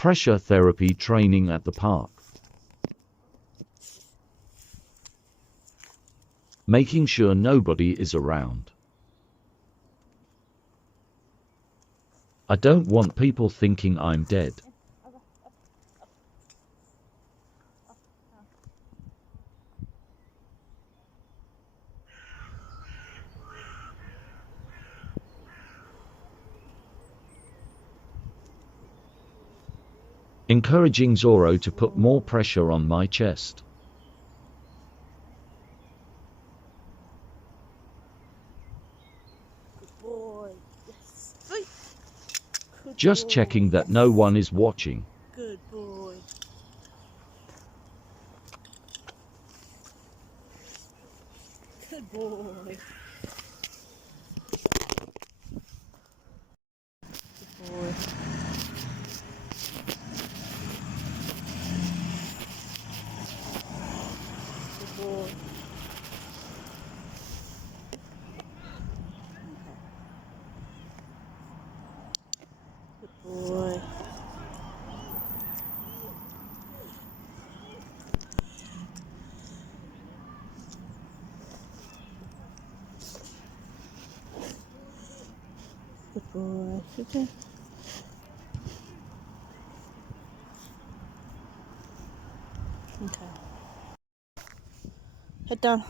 Pressure therapy training at the park. Making sure nobody is around. I don't want people thinking I'm dead. Encouraging Zorro to put more pressure on my chest. Good boy. Yes. Good Just boy. checking that no one is watching. Good boy. Good boy. Good boy. Good boy. Good boy. Good boy. Okay. Okay. Head down.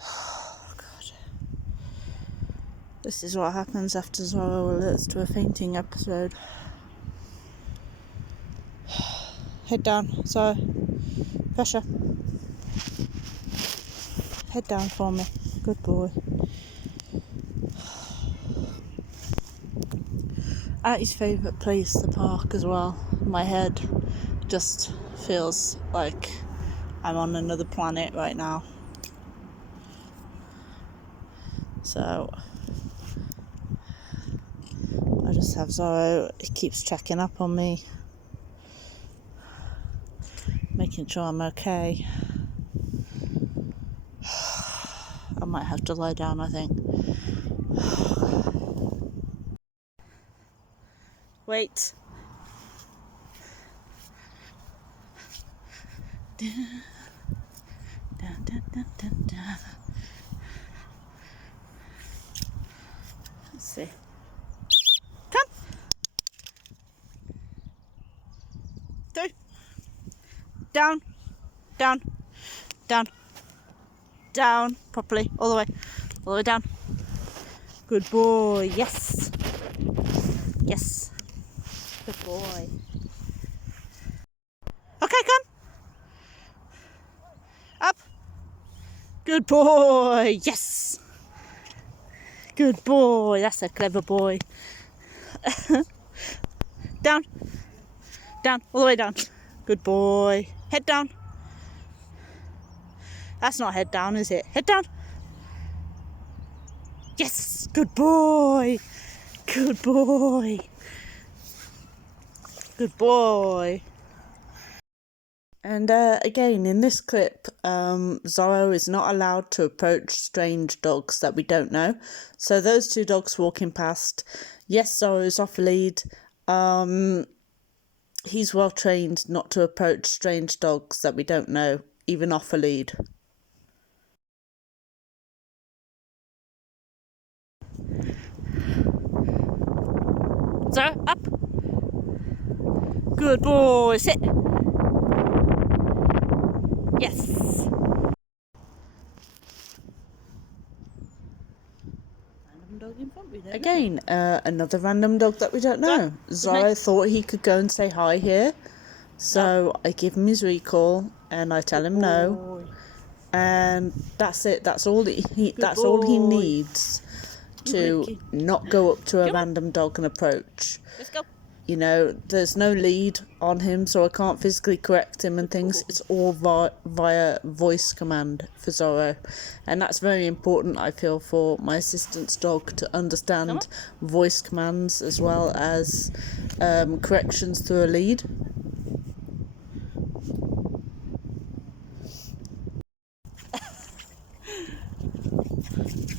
Oh, God. This is what happens after Zorro alerts to a fainting episode. Head down. So, pressure. Head down for me. Good boy. At his favourite place, the park as well. My head just feels like I'm on another planet right now. So I just have Zorro. He keeps checking up on me, making sure I'm okay. I might have to lie down, I think. Wait. Dun, dun, dun, dun, dun, dun. Let's see. Come. 2. Down. Down. Down. Down. Properly. All the way. All the way down. Good boy. Yes. Yes. Good boy. Okay, come. Up. Good boy. Yes. Good boy. That's a clever boy. Down. Down. All the way down. Good boy. Head down. That's not head down, is it? Head down. Yes. Good boy. Good boy. Good boy. And again, in this clip, Zorro is not allowed to approach strange dogs that we don't know. So those 2 dogs walking past, yes, Zorro is off a lead. He's well trained not to approach strange dogs that we don't know, even off a lead. Zorro, up. Good boy, sit. Yes. Random dog in front, we don't Again, another random dog that we don't know. Zorro thought he could go and say hi here. So I give him his recall and I tell him no. And that's it. That's all all he needs to not go up to a random dog and approach. Let's go. You know, there's no lead on him, so I can't physically correct him and things. It's all via voice command for Zorro. And that's very important, I feel, for my assistant's dog to understand voice commands as well as corrections through a lead.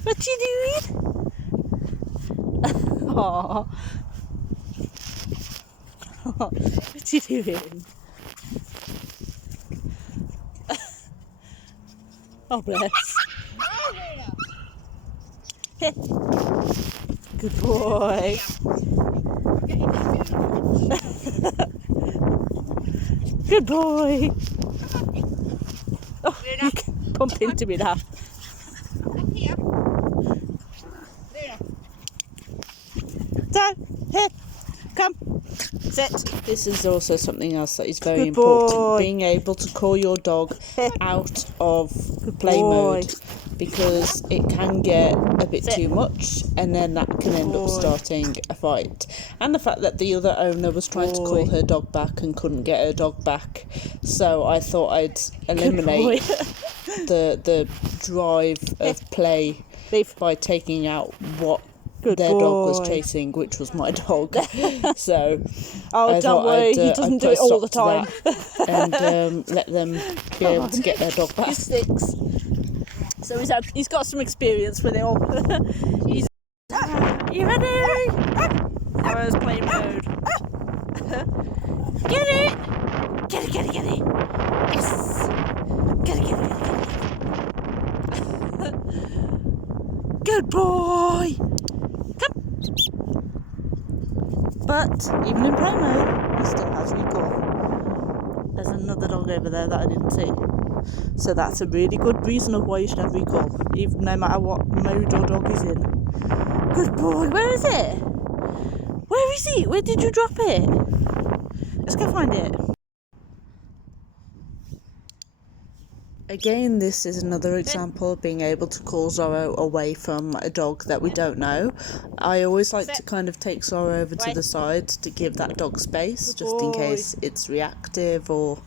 What you doing? Aww. What are you doing? Oh, bless. Good boy. Good boy. Oh, you can bump into me now. Down, here, come, sit. This is also something else that is very important. Being able to call your dog out of play mode, because it can get a bit too much and then that can end up starting a fight. And the fact that the other owner was trying to call her dog back and couldn't get her dog back, so I thought I'd eliminate the drive of play by taking out what their dog was chasing, which was my dog. So Oh, don't worry, he doesn't do it all the time. And let them be able to get their dog back. He sticks. So he's got some experience with it all. He's you ready? Sarah's playing mode. Get it! Get it, get it, get it! Yes! Get it, get it, get it. Good boy! But even in play mode, he still has recall. There's another dog over there that I didn't see. So that's a really good reason of why you should have recall, even no matter what mode your dog is in. Good boy, where is it? Where is he? Where did you drop it? Let's go find it. Again, this is another example of being able to call Zorro away from a dog that we don't know. I always like to kind of take Zorro over to the side to give that dog space, just in case it's reactive or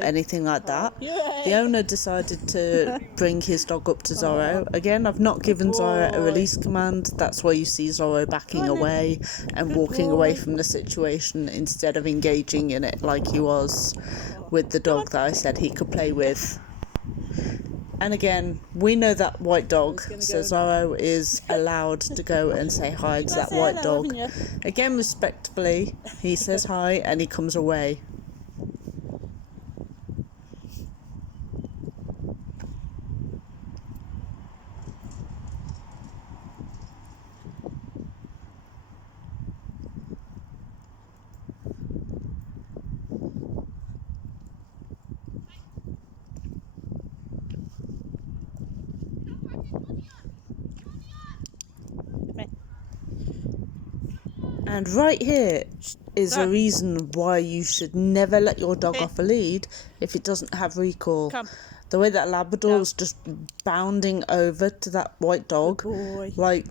anything like that. The owner decided to bring his dog up to Zorro. Again, I've not given Zorro a release command. That's why you see Zorro backing away and walking away from the situation instead of engaging in it like he was with the dog that I said he could play with. And again, we know that white dog, so Zorro is allowed to go and say hi to that white dog. Again, respectfully, he says hi and he comes away. And right here is a reason why you should never let your dog off a lead if it doesn't have recall. The way that Labrador was just bounding over to that white dog, like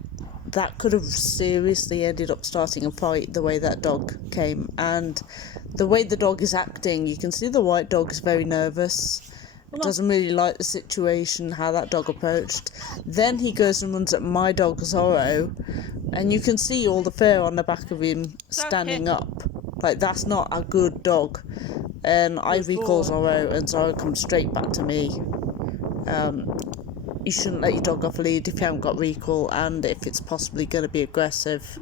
that could have seriously ended up starting a fight the way that dog came. And the way the dog is acting, you can see the white dog is very nervous. Doesn't really like the situation, how that dog approached. Then he goes and runs at my dog Zorro, and you can see all the fur on the back of him standing up. Like, that's not a good dog. And I recall Zorro, and Zorro comes straight back to me. You shouldn't let your dog off a lead if you haven't got recall, and if it's possibly going to be aggressive.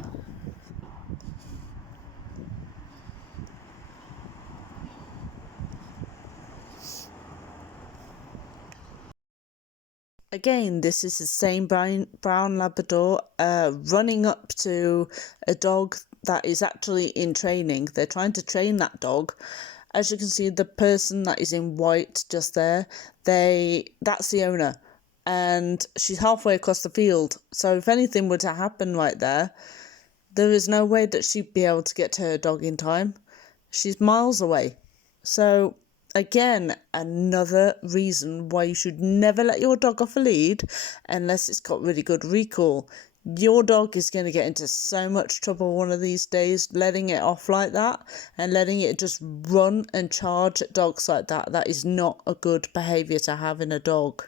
Again, this is the same brown Labrador running up to a dog that is actually in training. They're trying to train that dog. As you can see, the person that is in white just there, that's the owner. And she's halfway across the field. So if anything were to happen right there is no way that she'd be able to get to her dog in time. She's miles away. So again, another reason why you should never let your dog off a lead unless it's got really good recall. Your dog is going to get into so much trouble one of these days letting it off like that and letting it just run and charge at dogs like that. That is not a good behaviour to have in a dog.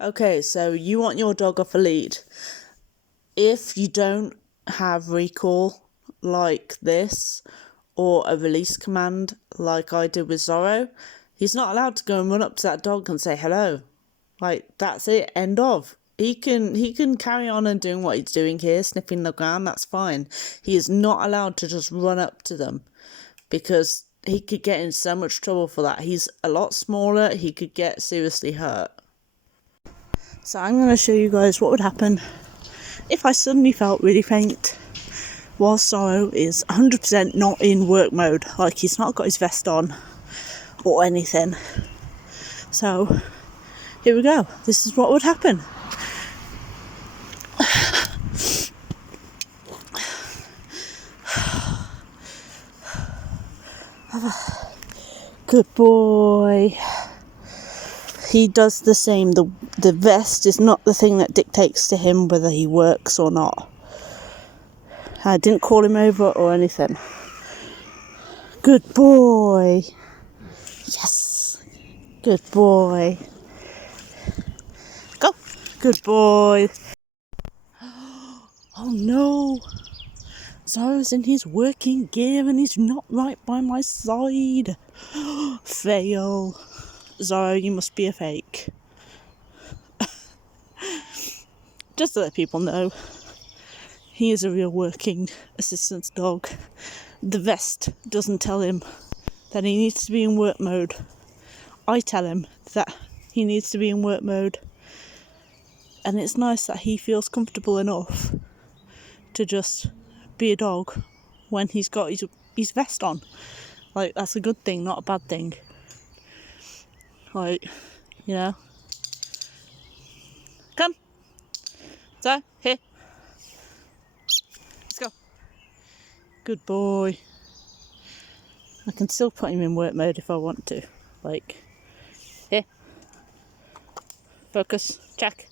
Okay, so you want your dog off a lead. If you don't have recall like this, or a release command like I did with Zorro, he's not allowed to go and run up to that dog and say hello. Like, that's it, end of. He can carry on and doing what he's doing here, sniffing the ground, that's fine. He is not allowed to just run up to them because he could get in so much trouble for that. He's a lot smaller, he could get seriously hurt. So I'm going to show you guys what would happen if I suddenly felt really faint while Zorro is 100% not in work mode, like he's not got his vest on or anything. So here we go, this is what would happen. Good boy. He does the same. The vest is not the thing that dictates to him whether he works or not. I didn't call him over or anything. Good boy. Yes. Good boy. Go. Good boy. Oh no. Zorro's in his working gear and he's not right by my side. Fail. Zorro, you must be a fake. Just to let people know, he is a real working assistance dog. The vest doesn't tell him that he needs to be in work mode. I tell him that he needs to be in work mode. And it's nice that he feels comfortable enough to just be a dog when he's got his vest on. Like, that's a good thing, not a bad thing. Like, you know. Come. So, here. Let's go. Good boy. I can still put him in work mode if I want to. Like, here. Focus. Check.